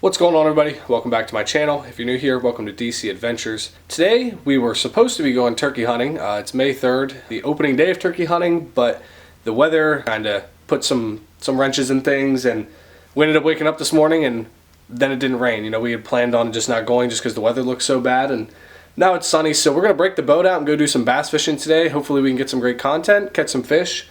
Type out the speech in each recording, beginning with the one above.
What's going on, everybody? Welcome back to my channel. If you're new here, welcome to DC Adventures. Today we were supposed to be going turkey hunting. It's May 3rd, the opening day of turkey hunting, but the weather kind of put some wrenches in things, and we ended up waking up this morning and then it didn't rain. You know, we had planned on just not going just because the weather looked so bad, and now it's sunny, so we're going to break the boat out and go do some bass fishing today. Hopefully we can get some great content, catch some fish,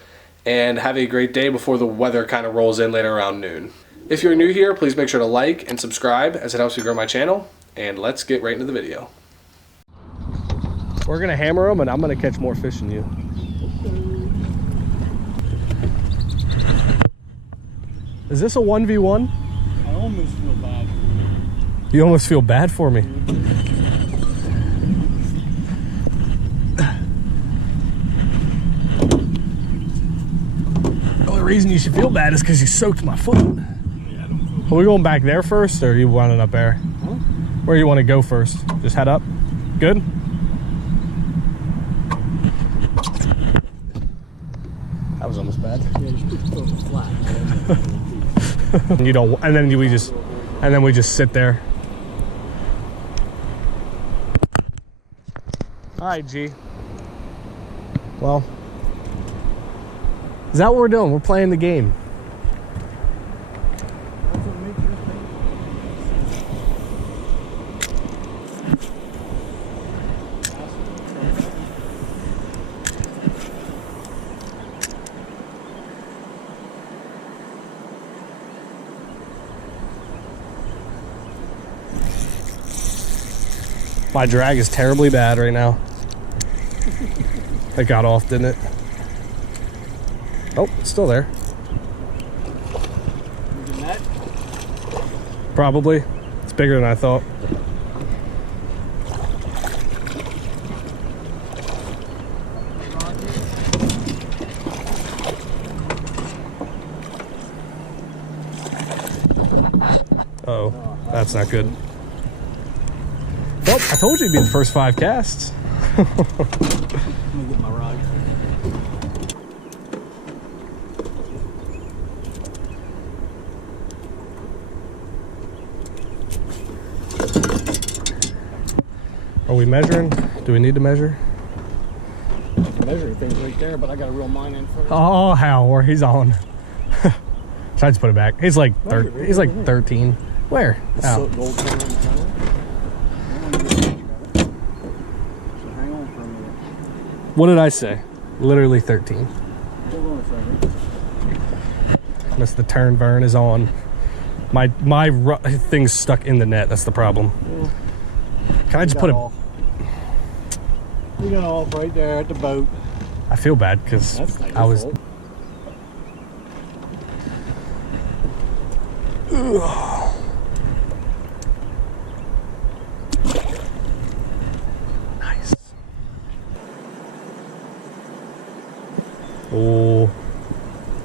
and have a great day before the weather kind of rolls in later around noon. If you're new here, please make sure to like and subscribe as it helps me grow my channel. And let's get right into the video. We're going to hammer them and I'm going to catch more fish than you. Is this a 1v1? I almost feel bad. You almost feel bad for me. The only reason you should feel bad is because you soaked my foot. Are we going back there first, or are you wanting up there? Huh? Where do you want to go first? Just head up? Good? That was almost bad. Yeah, you should throw it flat. You don't, and then we just sit there. All right, G. Well, is that what we're doing? We're playing the game. My drag is terribly bad right now. It got off, didn't it? Oh, it's still there. Probably. It's bigger than I thought. Uh-oh, that's not good. Well, I told you it'd be the first 5 casts. I'm gonna get my rod. Are we measuring? Do we need to measure? Measuring things right there, but I got a real mine in first. Oh, hell, he's on. Should I just put it back? He's like 13. Where? Oh. Gold color in the color. So hang on for a minute. What did I say? Literally 13. Hold on a second. That's the turn burn is on. My thing's stuck in the net. That's the problem. Yeah. Can I just put it? You got off right there at the boat. I feel bad because I was. Nice. Oh,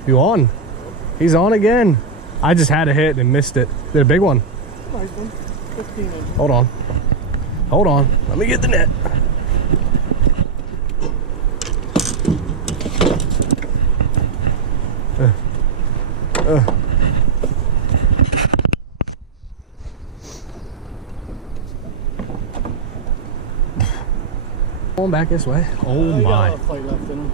you on? He's on again. I just had a hit and missed it. Did a big one. Nice one. 15 inches. Hold on. Hold on. Let me get the net. Going back this way. Oh my. Got a fight left in him.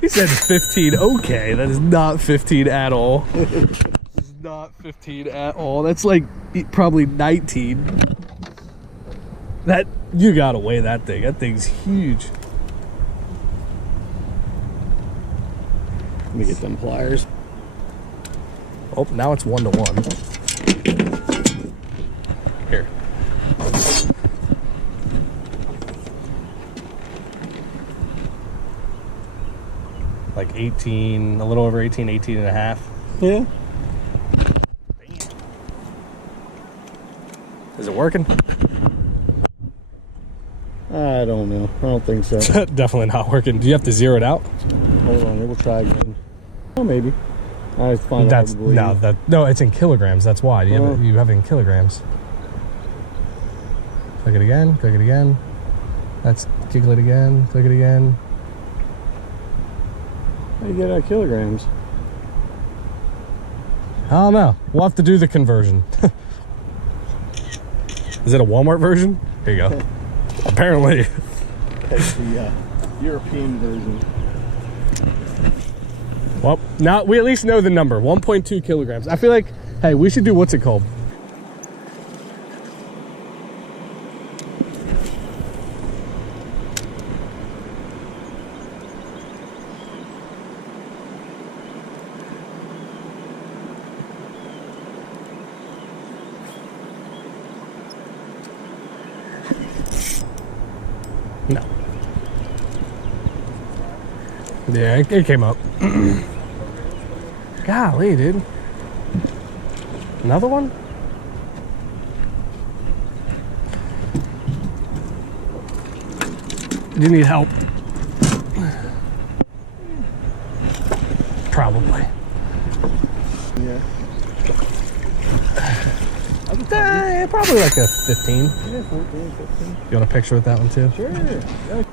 He said 15. Okay, that is not 15 at all. It's not 15 at all. That's like probably 19. That, you gotta weigh that thing. That thing's huge. Let me get them pliers. Oh, now it's 1 to 1. Here. Like 18, a little over 18, 18 and a half. Yeah. Is it working? I don't know. I don't think so. Definitely not working. Do you have to zero it out? Hold on, we'll try again. Oh, maybe. I just find That's no, it's in kilograms. That's why you have it in kilograms. Click it again. Click it again. That's giggle it again. Click it again. How do you get out kilograms? I don't know. We'll have to do the conversion. Is it a Walmart version? Here you go. Apparently. It's the European version. Well, now we at least know the number. 1.2 kilograms. I feel like, hey, we should do what's it called? No. Yeah, it came up. Golly, dude. Another one? Do you need help? Probably. Yeah. Probably like a 15. Yeah, 14, 15. You want a picture with that one too? Sure. Yeah.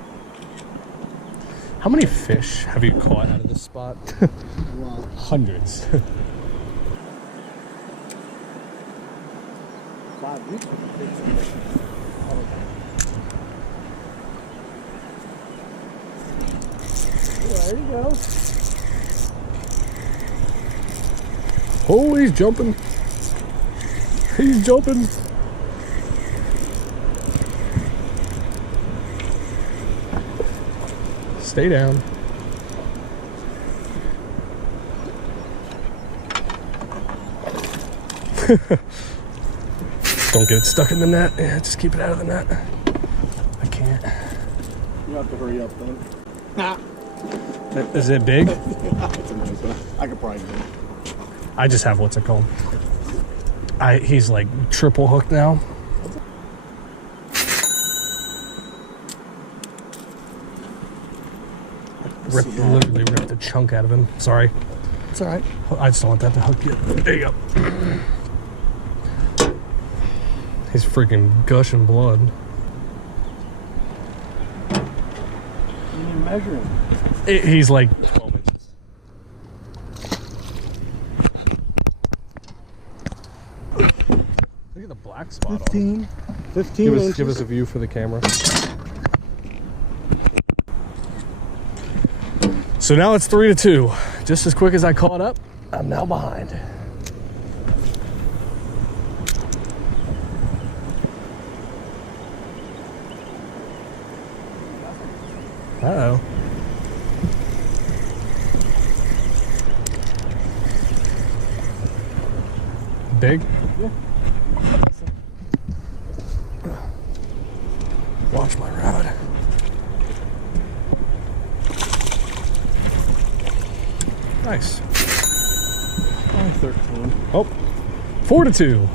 How many fish have you caught out of this spot? Wow. Hundreds. 5 weeks with the big one. There you go. Oh, he's jumping. He's jumping. Stay down. Don't get it stuck in the net. Yeah, just keep it out of the net. I can't. You have to hurry up then. Is it big? It's a nice one. I could probably do it. I just have what's it called? He's like triple hooked now. Literally ripped a chunk out of him. Sorry. It's all right. I just don't want that to hook you. There you go. He's freaking gushing blood. You need to measure him. He's like 12 inches. Look at the black spot. 15. 15 inches. Give us a view for the camera. So now it's 3-2. Just as quick as I caught up, I'm now behind. Uh-oh. Big? Yeah. Watch my rod. Nice. Only 13. Oh, 4-2.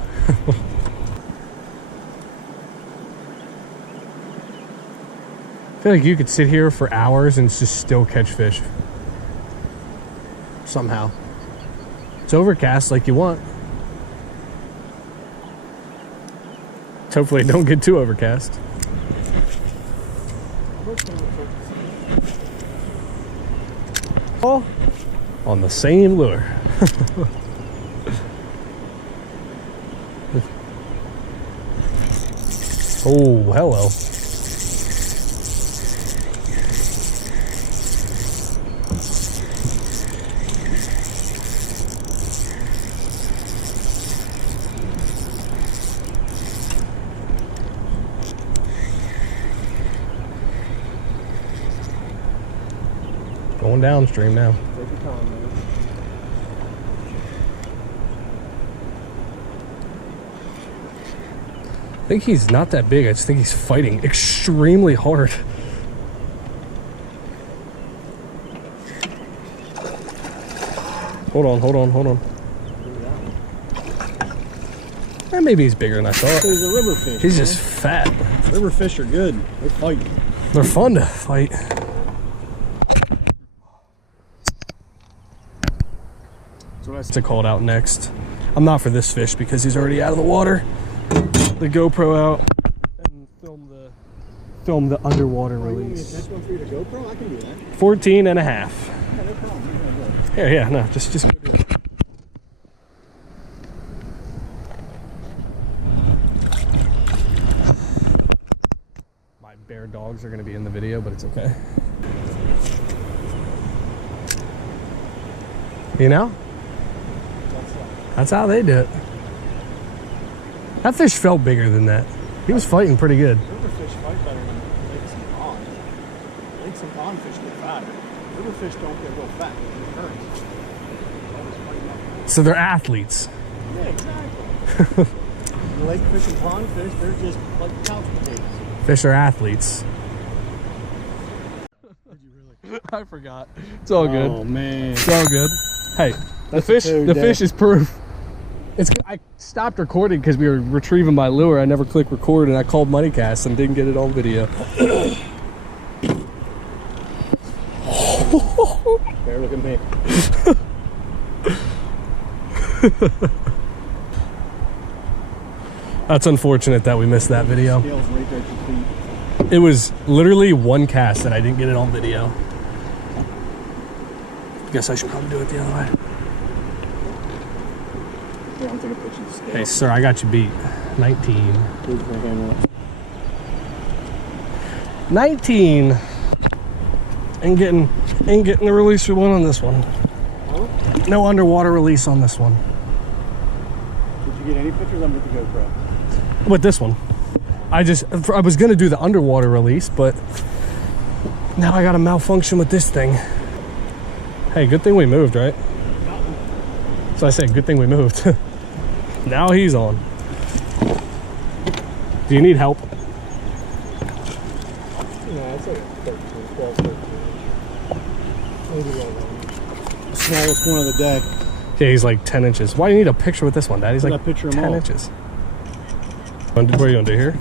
I feel like you could sit here for hours and just still catch fish. Somehow. It's overcast like you want. Hopefully it don't get too overcast. Oh, on the same lure. Oh, hello. Going downstream now. Take your time, man. I think he's not that big. I just think he's fighting extremely hard. Hold on. Maybe he's bigger than I thought. He's a river fish. He's just fat. River fish are good. They fight. They're fun to fight. So that's To call it out next. I'm not for this fish because he's already out of the water. The GoPro out and film the underwater release. Next one for you to GoPro? I can do that. 14 and a half. Yeah, no problem. Yeah, no, just go do it. dogs are going to be in the video, but it's okay. You know? That's how they do it. That fish felt bigger than that. He was fighting pretty good. River fish fight better than lakes and ponds. Lakes and pond fish get fatter. River fish don't get real fat. It hurts. So they're athletes. Yeah, exactly. The lake fish and pond fish, they're just like couch potatoes. Fish are athletes. Did you really? I forgot. It's all good. Oh man. It's all good. Hey, the fish is proof. I stopped recording because we were retrieving my lure. I never clicked record, and I called MoneyCast and didn't get it on video. There, look at me. That's unfortunate that we missed that video. Scales right there at your feet. It was literally one cast and I didn't get it on video. Guess I should probably do it the other way. Yeah, I'm taking a picture of the scale. Hey, sir, I got you beat. 19. 19. Ain't getting the release we want on this one. Huh? No underwater release on this one. Did you get any pictures? I'm with the GoPro. With this one. I was gonna do the underwater release, but now I got a malfunction with this thing. Hey, good thing we moved, right? So I said, good thing we moved. Now he's on. Do you need help? Yeah, it's like 13, 12, 13. Maybe a little longer. The smallest one of the day. Yeah, he's like 10 inches. Why do you need a picture with this one, Dad? He's like 10 inches. What are you gonna do here?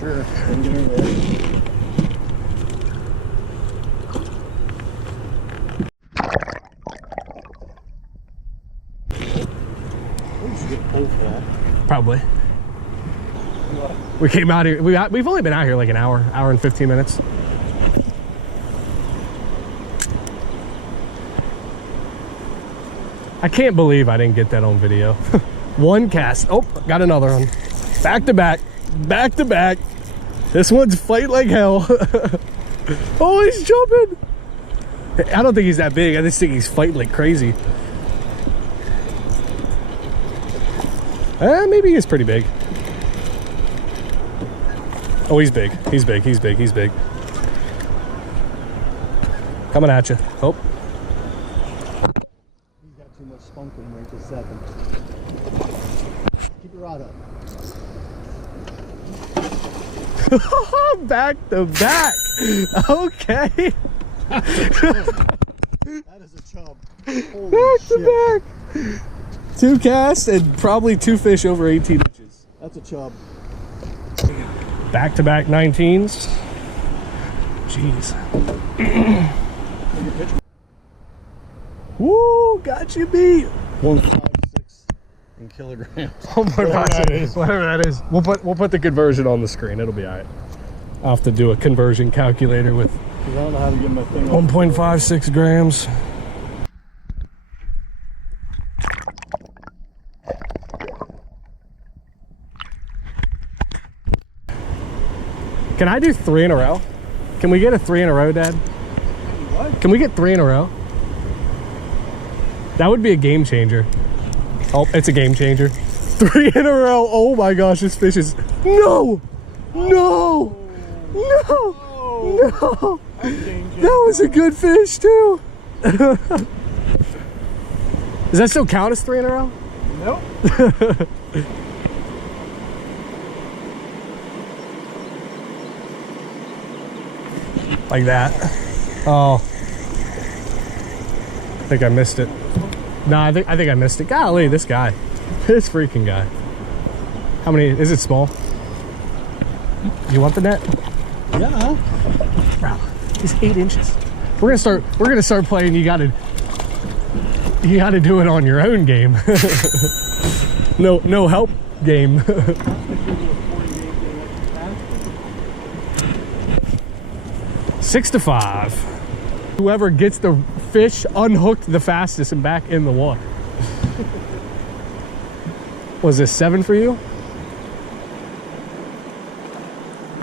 Sure. Bring it over there. We should get a pole for that. Probably. We came out here. We've only been out here like an hour and 15 minutes. I can't believe I didn't get that on video. One cast. Oh, got another one. Back to back. Back to back. This one's fight like hell. Oh, he's jumping. I don't think he's that big. I just think he's fighting like crazy. Maybe he's pretty big. Oh, he's big. He's big. He's big. He's big. Coming at you. Oh. He's got too much spunk in right this second. Keep your rod up. Back to back. Okay. That is a chub. Holy Back shit. to back. 2 casts and probably 2 fish over 18 inches. That's a chub. Back to back 19s. Jeez. Woo, got you beat. 156 in kilograms. Oh my gosh, whatever that is. We'll put the conversion on the screen. It'll be all right. I'll have to do a conversion calculator with I don't know how to get my thing 1.56 grams. Can I do 3 in a row? Can we get a 3 in a row, Dad? What? Can we get 3 in a row? That would be a game changer. Oh, it's a game changer. 3 in a row. Oh my gosh, this fish is... No! No! No! No! That was a good fish too. Does that still count as 3 in a row? Nope. Like that. Oh. I think I missed it. No, I think I missed it. Golly, this guy. This freaking guy. How many? Is it small? You want the net? Yeah. Wow. He's 8 inches. We're gonna start playing. You gotta do it on your own game. No help game. 6-5. Whoever gets the fish unhooked the fastest and back in the water. Was this 7 for you?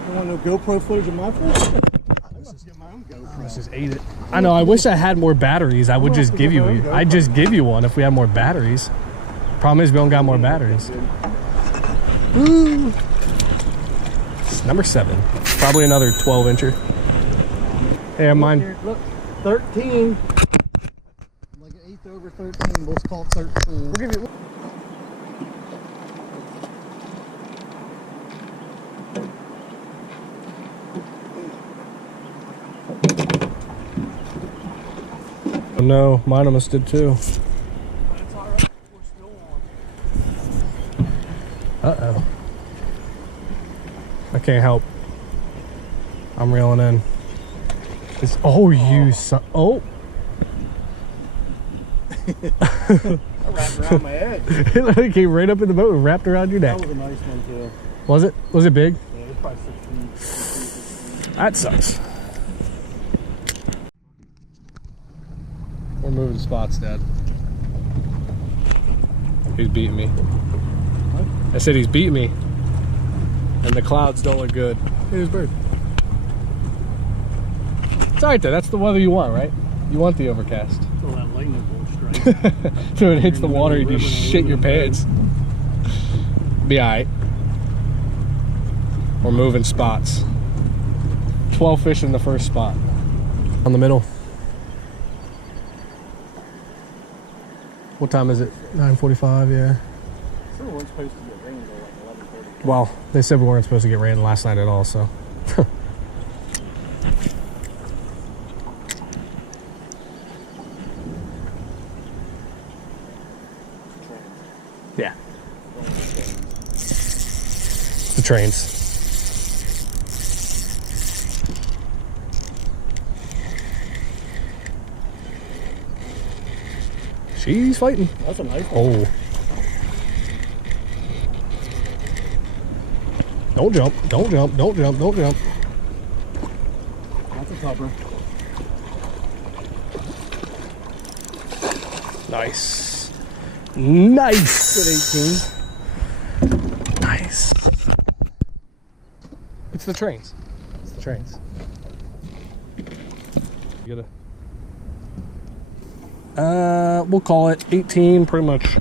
The one want no GoPro footage of my fish? I must get my own GoPro. Let's just ate it. I know. I wish I had more batteries. I would just give you. I'd just give you one if we had more batteries. Problem is we don't got more batteries. Woo. It's number 7. Probably another 12-incher. Hey, mine. Here, look, 13. Like an eighth over 13. Let's call it 13. We'll give you. Oh no, mine almost did too. That's all right. We're still on. Uh-oh. I can't help. I'm reeling in. It's, oh, you son. Oh. I wrapped around my head. It literally came right up in the boat and wrapped around your neck. That was a nice one, too. Was it? Was it big? Yeah, it was probably 16. That sucks. We're moving spots, Dad. He's beating me. What? I said he's beating me. And the clouds don't look good. Here's bird. It's alright though, that's the weather you want, right? You want the overcast. Until that lightning bolt strikes. So it hits the water and you shit your pants. Be alright. We're moving spots. 12 fish in the first spot. On the middle. What time is it? 9:45, yeah. Sure wasn't supposed to get rain until like 11:30. Well, they said we weren't supposed to get rain last night at all, so. Yeah. The trains. She's fighting. That's a nice one. Oh. Don't jump, don't jump, don't jump, don't jump. That's a tubber. Nice. Nice. Good 18. Nice. It's the trains. It's the trains. You gotta. We'll call it 18, pretty much.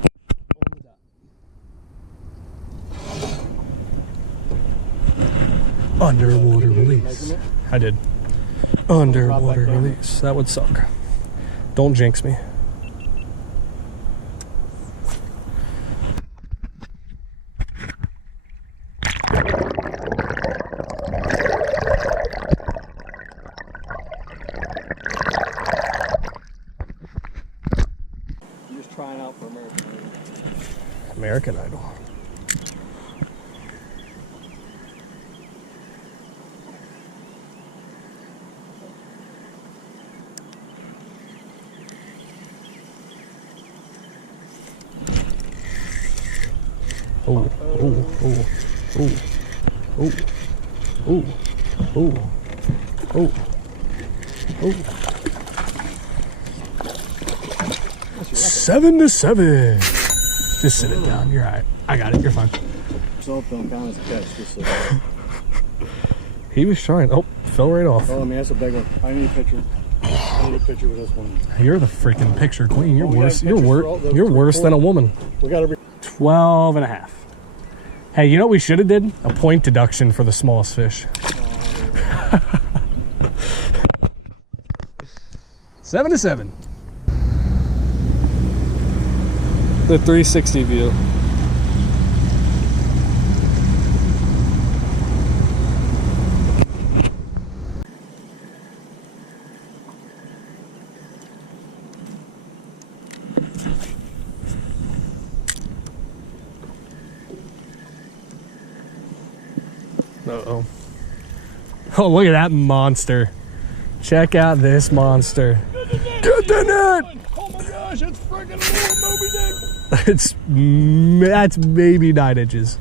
Underwater release. I did. Underwater release. That would suck. Don't jinx me. You're just trying out for American Idol. American Idol. Oh, oh, oh, oh, oh, oh, oh, oh, oh. 7-7. Just sit it down. You're all right. I got it. You're fine. Cell phone count as a catch. Just so. He was trying. Oh, fell right off. Oh, I mean, that's a big one. I need a picture. I need a picture with this one. You're the freaking picture queen. You're Oh, we worse. got You're pictures worse. for all the- You're for worse than a recording. woman. We got to be. 12 and a half. Hey, you know what we should have did? A point deduction for the smallest fish. 7-7. The 360 view. Uh-oh. Oh, look at that monster. Check out this monster. Get the net! Oh my gosh, it's freaking little Moby Dick. That's maybe 9 inches.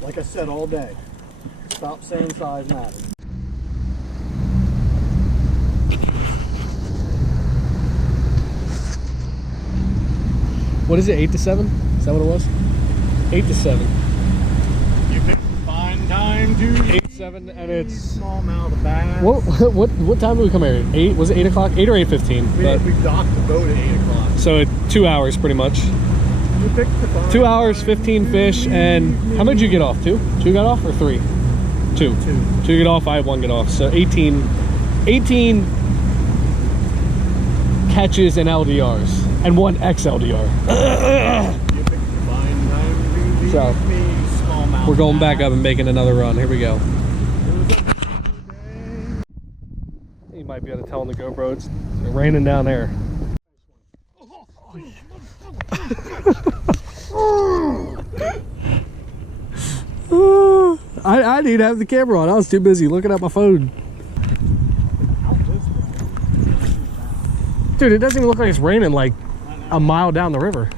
Like I said all day, stop saying size matters. What is it, 8-7? Is that what it was? 8-7. You picked fine. time to 8:07, and it's smallmouth bass. What time did we come here? 8? Was it 8 o'clock? 8 or 8:15? We docked the boat at 8 o'clock. So 2 hours pretty much. We picked the fun. 2 hours, 15 fish, and how many did you get off? 2? 2 got off or 3? 2. 2 get off. I had 1 get off. So 18 catches and LDRs, and 1 XLDR. You picked the fine time to So, me smallmouth. We're going back up and making another run. Here we go. You might be able to tell on the GoPro, it's raining down there. I didn't have the camera on. I was too busy looking at my phone. Dude, it doesn't even look like it's raining like a mile down the river.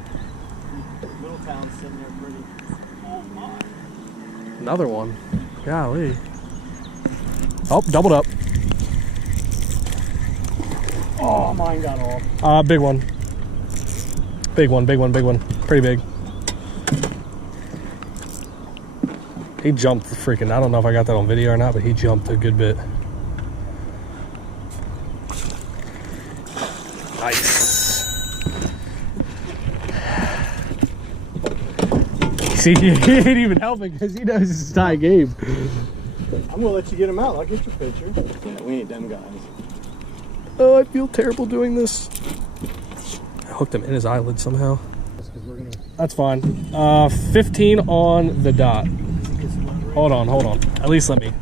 Middletown's sitting there pretty. Oh my. Another one. Golly. Oh, doubled up. Oh, mine got off. Big one. Big one, big one, big one. Pretty big. He jumped the freaking, I don't know if I got that on video or not, but he jumped a good bit. Nice. See, he ain't even helping because he knows this is tie game. I'm gonna let you get him out. I'll get your picture. Yeah, we ain't them guys. Oh, I feel terrible doing this. I hooked him in his eyelid somehow. That's fine. 15 on the dot. Hold on, hold on. At least let me.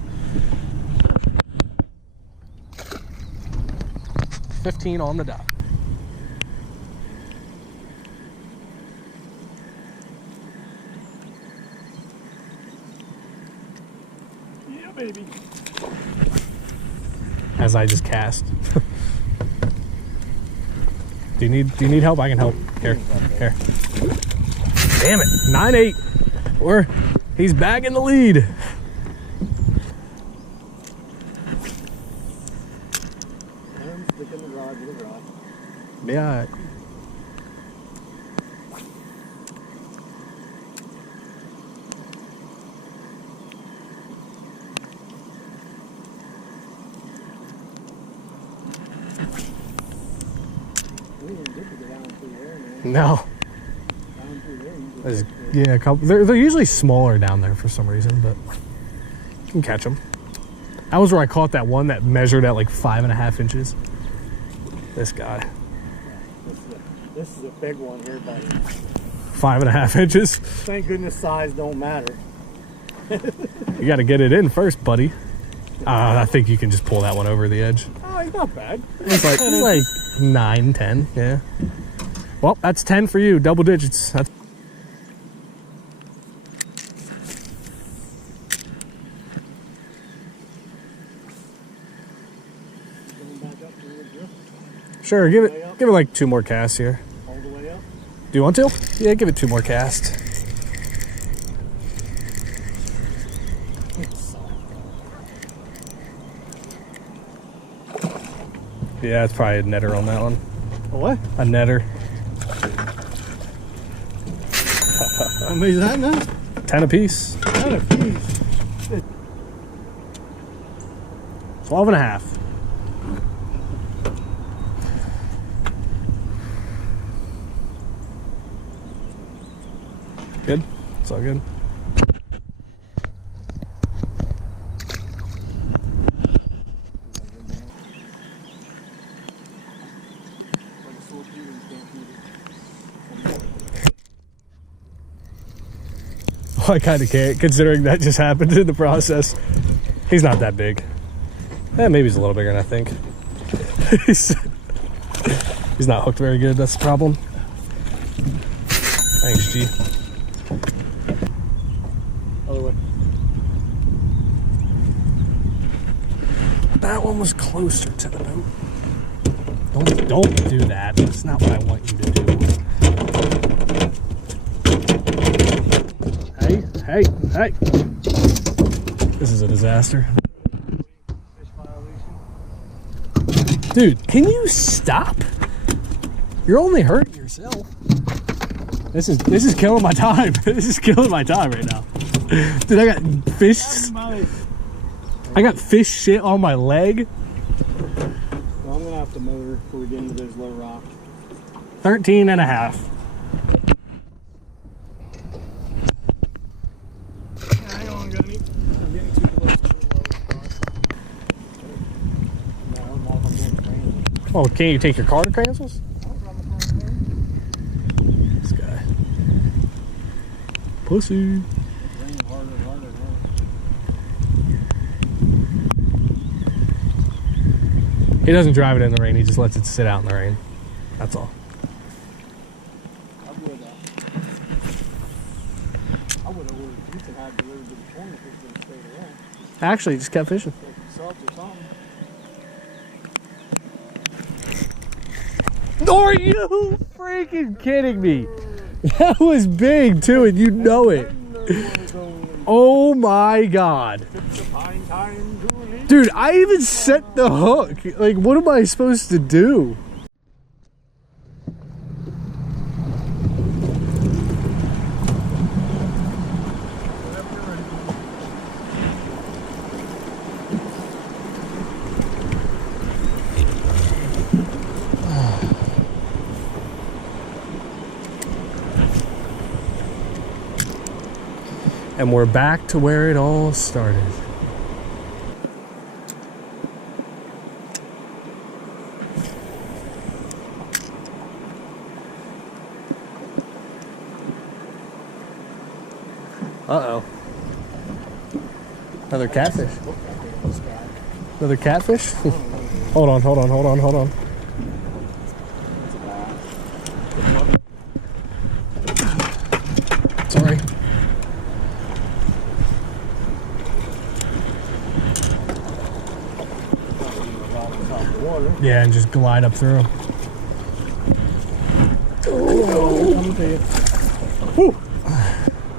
15 on the dot. Yeah, baby. As I just cast. Do you need help? I can help. Here. Damn it. 9-8. He's back in the lead. I'm sticking the rod with the rod. Yeah. We didn't get to go down through there, man. No. Down through there. You There's, just yeah, a couple. They're usually smaller down there for some reason, but you can catch them. That was where I caught that one that measured at like 5.5 inches. This guy. This is a big one here, buddy. 5.5 inches. Thank goodness size don't matter. You got to get it in first, buddy. I think you can just pull that one over the edge. Oh, he's not bad. It's like 9, 10, yeah. Well, that's 10 for you, double digits. That's sure, give it like 2 more casts here. All the way up. Do you want to? Yeah, give it 2 more casts. Yeah, it's probably a netter on that one. A what? A netter. How many is that now? 10 apiece. 10 a piece. 12.5. Good? It's all good. Well, I kind of can't, considering that just happened in the process. He's not that big. Maybe he's a little bigger than I think. He's not hooked very good, that's the problem. Thanks, G. Other way. That one was closer to the boat. Don't do that. That's not what I want you to do. Hey. This is a disaster. Fish violation. Dude, can you stop? You're only hurting yourself. This is killing my time. This is killing my time right now. Dude, I got fish. I got fish shit on my leg. Well, I'm gonna have to motor before we get into those low rocks. 13 and a half. Hang on, Gunny. I'm getting too close to the low. No, I'm going to Cransville. Oh, can't you take your car to Cransville's? I'll run the front there. This guy. Pussy. It's raining harder and harder and harder. He doesn't drive it in the rain, he just lets it sit out in the rain. That's all. I would have ordered you to have delivered to the corner if it's been stayed away. Actually, he just kept fishing. Take subs or something. Are you freaking kidding me? That was big too, and you know it. Oh my god. Dude, I even set the hook. Like, what am I supposed to do? And we're back to where it all started. Uh-oh. Another catfish. Another catfish? Hold on. Sorry. Yeah, and just glide up through. Whew.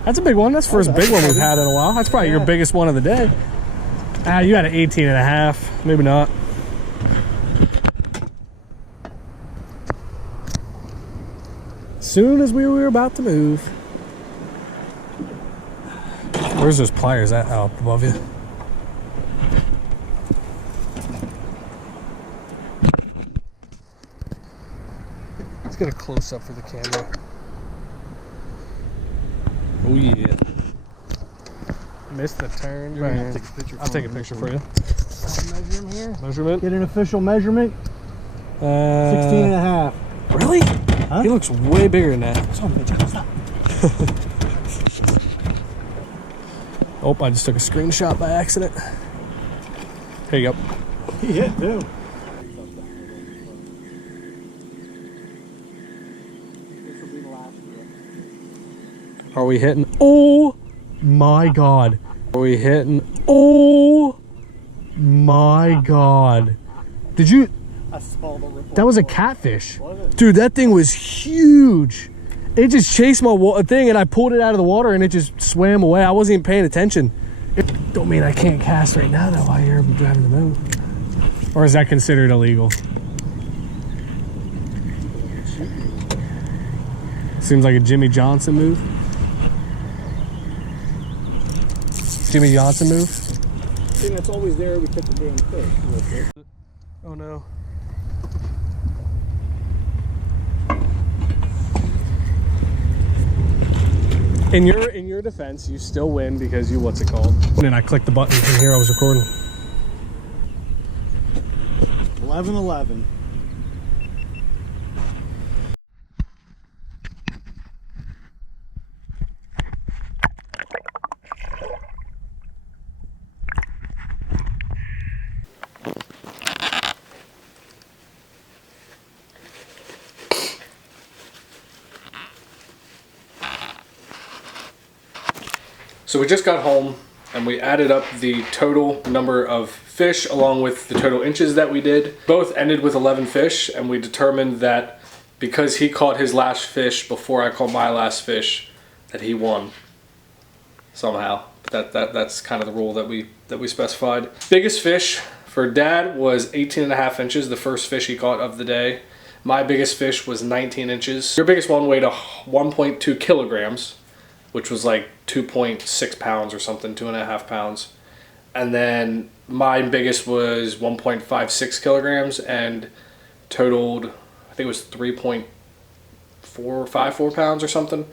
That's a big one. That's the first big one we've had in a while. That's probably your biggest one of the day. Ah, you had an 18 and a half. Maybe not. Soon as we were about to move. Where's those pliers at? Oh, up above you. Let's get a close up for the camera. Oh yeah. Missed the turn. I'll take a picture for you. Measure him here. Measurement? Get an official measurement. 16 and a half. Really? Huh? He looks way bigger than that. Stop. Oh, I just took a screenshot by accident. Here you go. Yeah, do. Are we hitting? Oh my god. Are we hitting? Oh my god. Did you? That was a catfish. Dude, that thing was huge. It just chased my thing and I pulled it out of the water and it just swam away. I wasn't even paying attention. Don't mean I can't cast right now though while you're driving the boat. Or is that considered illegal? Seems like a Jimmy Johnson move. Jimmy Johnson move? Thing that's always there, we put the damn fish. Oh no. In your defense, you still win because you what's it called? And then I clicked the button and here I was recording. 11-11. So we just got home and we added up the total number of fish along with the total inches that we did. Both ended with 11 fish, and we determined that because he caught his last fish before I caught my last fish, that he won somehow. That's kind of the rule that we specified. Biggest fish for Dad was 18.5 inches, the first fish he caught of the day. My biggest fish was 19 inches. Your biggest one weighed 1.2 kilograms. which was like 2.6 pounds or something, 2.5 pounds. And then my biggest was 1.56 kilograms and totaled, I think it was 3.454 pounds or something.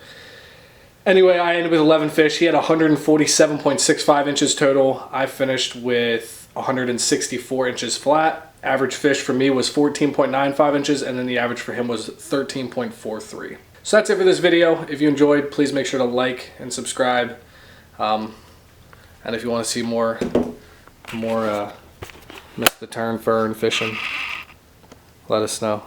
Anyway, I ended with 11 fish. He had 147.65 inches total. I finished with 164 inches flat. Average fish for me was 14.95 inches, and then the average for him was 13.43. So that's it for this video. If you enjoyed, please make sure to like and subscribe. And if you want to see more Miss the Turn Fern fishing, let us know.